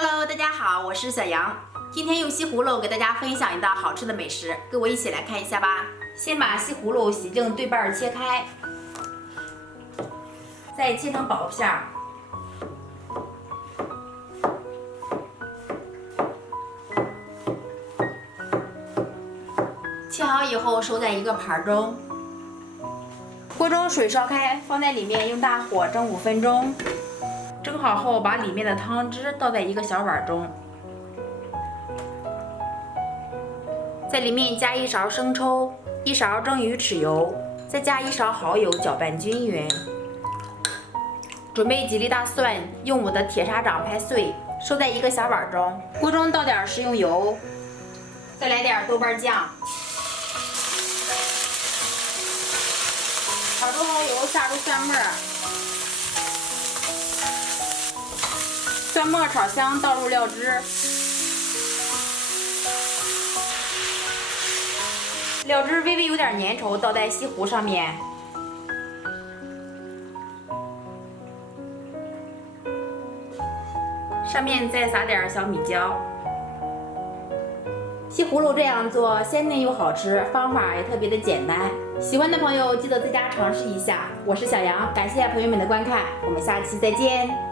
Hello， 大家好，我是小杨。今天用西葫芦给大家分享一道好吃的美食，跟我一起来看一下吧。先把西葫芦洗净对半切开，再切成薄片儿。切好以后收在一个盘中。锅中水烧开，放在里面用大火蒸5分钟。蒸好后，把里面的汤汁倒在一个小碗中，在里面加1勺生抽，1勺蒸鱼豉油，再加1勺蚝油，搅拌均匀。准备几粒大蒜，用我的铁砂掌拍碎，收在一个小碗中。锅中倒点食用油，再来点豆瓣酱。炒出蚝油，下入蒜末。蒜末炒香，倒入料汁，料汁微微有点粘稠，倒在西葫上面，上面再撒点小米椒。西葫芦这样做鲜嫩又好吃，方法也特别的简单。喜欢的朋友记得在家尝试一下。我是小杨，感谢朋友们的观看，我们下期再见。